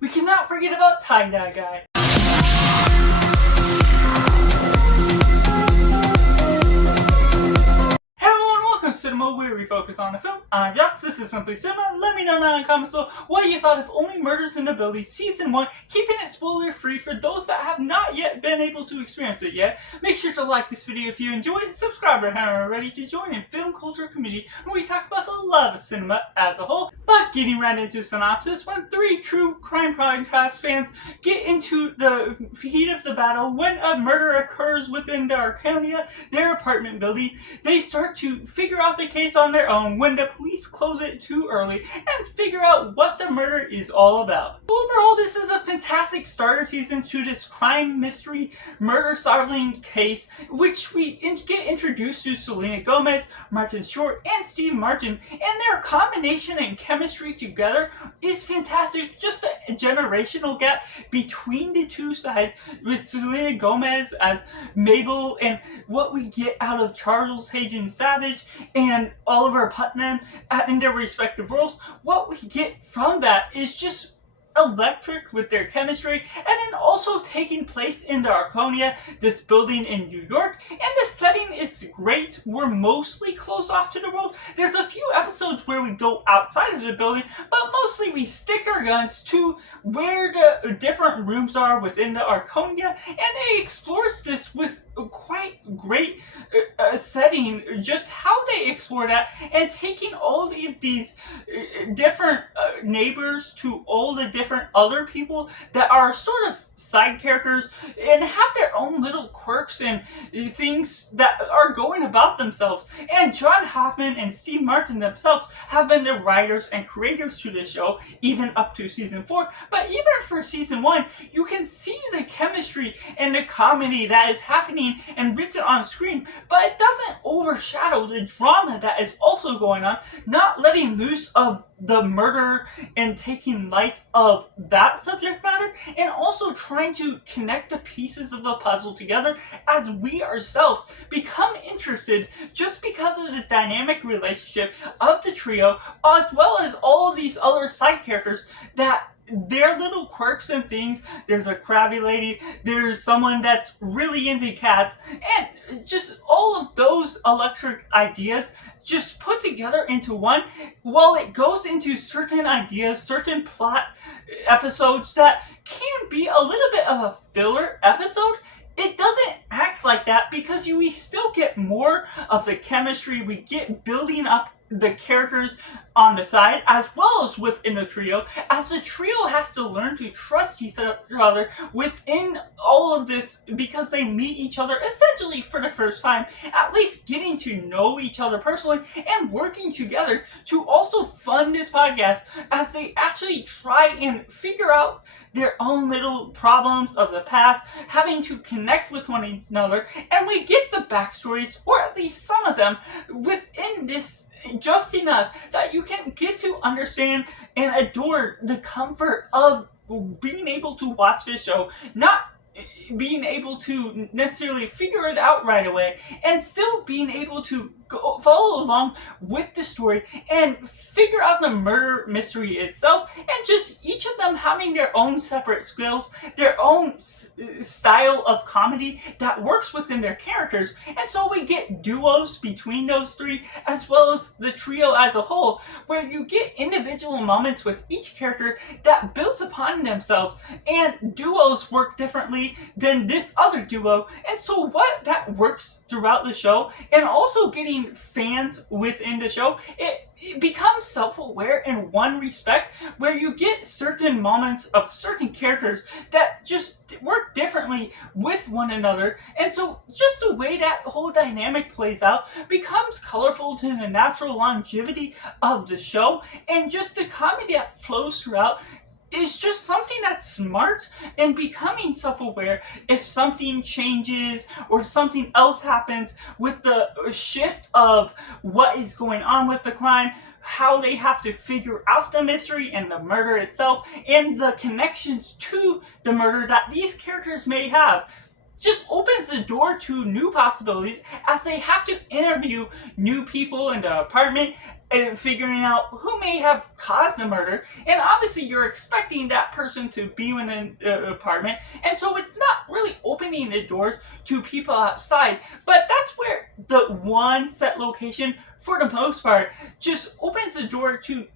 We cannot forget about Tie-Dye Guy. Cinema, where we focus on the film. I'm Josh, this is Simply Cinema. Let me know down in the comments below what you thought of Only Murders in the Building Season 1, keeping it spoiler free for those that have not yet been able to experience it yet. Make sure to like this video if you enjoyed it, subscribe if you haven't already to join in film culture community where we talk about the love of cinema as a whole. But getting right into the synopsis, when three true crime podcast fans get into the heat of the battle, when a murder occurs within the Arconia, their apartment building, they start to figure out the case on their own when the police close it too early and figure out what the murder is all about. Overall, this is a fantastic starter season to this crime mystery murder solving case, which we get introduced to Selena Gomez, Martin Short, and Steve Martin, and their combination and chemistry together is fantastic. Just a generational gap between the two sides, with Selena Gomez as Mabel and what we get out of Charles Hayden Savage and Oliver Putnam in their respective roles. What we get from that is just electric with their chemistry, and then also taking place in the Arconia, this building in New York, and the setting is great. We're mostly close off to the world. There's a few episodes where we go outside of the building, but mostly we stick our guns to where the different rooms are within the Arconia, and it explores this with quite great setting, just how they explore that, and taking all of these different neighbors to all the different other people that are sort of side characters and have their own little quirks and things that are going about themselves. And John Hoffman and Steve Martin themselves have been the writers and creators to this show, even up to season 4. But even for season 1, you can see the chemistry and the comedy that is happening and written on screen, but it doesn't overshadow the drama that is also going on, not letting loose of the murder and taking light of that subject matter, and also trying to connect the pieces of the puzzle together as we ourselves become interested just because of the dynamic relationship of the trio, as well as all of these other side characters that their little quirks and things. There's a crabby lady, there's someone that's really into cats, and just all of those electric ideas just put together into one, while it goes into certain ideas, certain plot episodes that can be a little bit of a filler episode. It doesn't act like that because we still get more of the chemistry. We get building up the characters on the side as well as within the trio, as the trio has to learn to trust each other within all of this, because they meet each other essentially for the first time, at least getting to know each other personally and working together to also fund this podcast as they actually try and figure out their own little problems of the past, having to connect with one another. And we get the backstories, or at least some of them, within this just enough that you can get to understand and adore the comfort of being able to watch this show, not being able to necessarily figure it out right away, and still being able to follow along with the story and figure out the murder mystery itself, and just each of them having their own separate skills, their own style of comedy that works within their characters. And so we get duos between those three, as well as the trio as a whole, where you get individual moments with each character that builds upon themselves, and duos work differently than this other duo. And so what that works throughout the show, and also getting fans within the show, it becomes self-aware in one respect, where you get certain moments of certain characters that just work differently with one another. And so just the way that whole dynamic plays out becomes colorful to the natural longevity of the show, and just the comedy that flows throughout is just something that's smart, and becoming self-aware if something changes or something else happens with the shift of what is going on with the crime, how they have to figure out the mystery and the murder itself, and the connections to the murder that these characters may have. just opens the door to new possibilities as they have to interview new people in the apartment and figuring out who may have caused the murder. And obviously you're expecting that person to be in an apartment, and so it's not really opening the doors to people outside. But that's where the one set location, for the most part, just opens the door to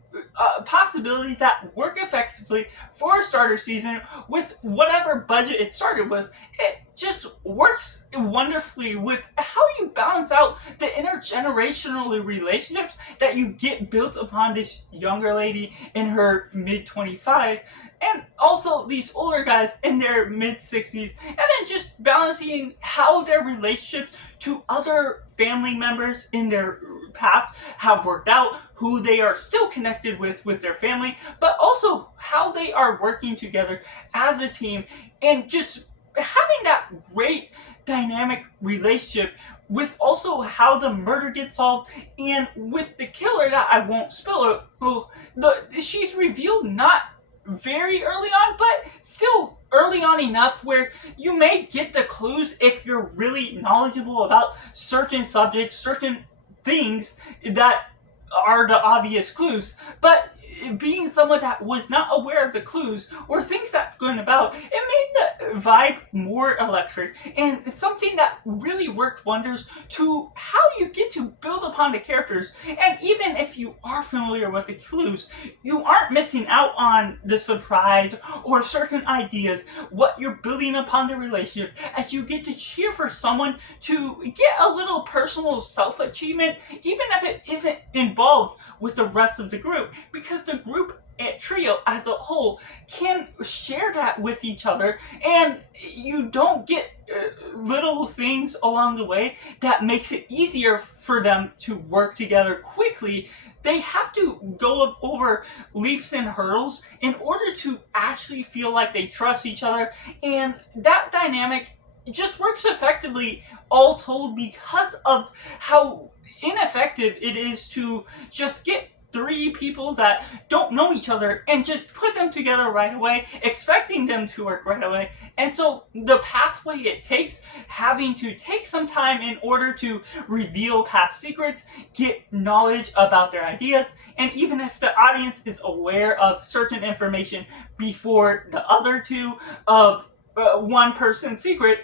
possibilities that work effectively for a starter season with whatever budget it started with. It just works wonderfully with how you balance out the intergenerational relationships that you get built upon this younger lady in her mid 25, and also these older guys in their mid 60s, and then just balancing how their relationships to other family members in their past have worked out, who they are still connected with their family, but also how they are working together as a team, and just having that great dynamic relationship with also how the murder gets solved, and with the killer that I won't spoil it. She's revealed not very early on, but still early on enough where you may get the clues if you're really knowledgeable about certain subjects, certain things that are the obvious clues. But being someone that was not aware of the clues or things that's going about, it made the vibe more electric, and something that really worked wonders to how you get to build upon the characters. And even if you are familiar with the clues, you aren't missing out on the surprise or certain ideas, what you're building upon the relationship, as you get to cheer for someone to get a little personal self-achievement, even if it isn't involved with the rest of the group, because the group trio as a whole can share that with each other, and you don't get little things along the way that makes it easier for them to work together quickly. They have to go over leaps and hurdles in order to actually feel like they trust each other, and that dynamic just works effectively, all told, because of how ineffective it is to just get three people that don't know each other and just put them together right away, expecting them to work right away. And so the pathway it takes, having to take some time in order to reveal past secrets, get knowledge about their ideas, and even if the audience is aware of certain information before the other two of one person's secret,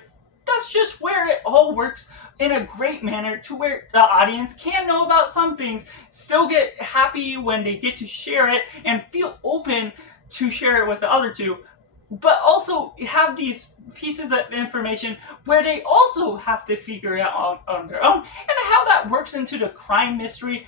that's just where it all works in a great manner, to where the audience can know about some things, still get happy when they get to share it and feel open to share it with the other two, but also have these pieces of information where they also have to figure it out on their own. And how that works into the crime mystery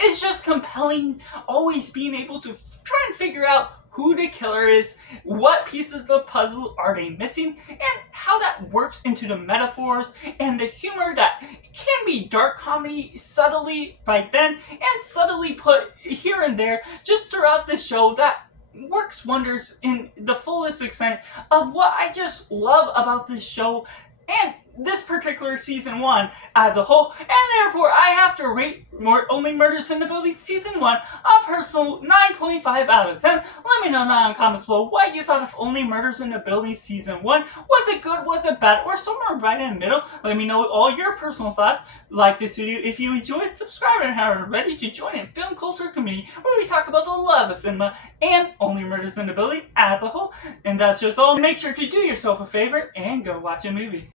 is just compelling, always being able to try and figure out who the killer is, what pieces of the puzzle are they missing, and how that works into the metaphors and the humor that can be dark comedy subtly right then and subtly put here and there just throughout the show, that works wonders in the fullest extent of what I just love about this show and this particular season 1 as a whole. And therefore I have to rate Only Murders in the Building season 1 a personal 9.5 out of 10. Let me know down in the comments below what you thought of Only Murders in the Building season 1. Was it good, was it bad, or somewhere right in the middle? Let me know all your personal thoughts. Like this video if you enjoyed, subscribe and have it ready to join in film culture community where we talk about the love of cinema and Only Murders in the Building as a whole. And that's just all. Make sure to do yourself a favor and go watch a movie.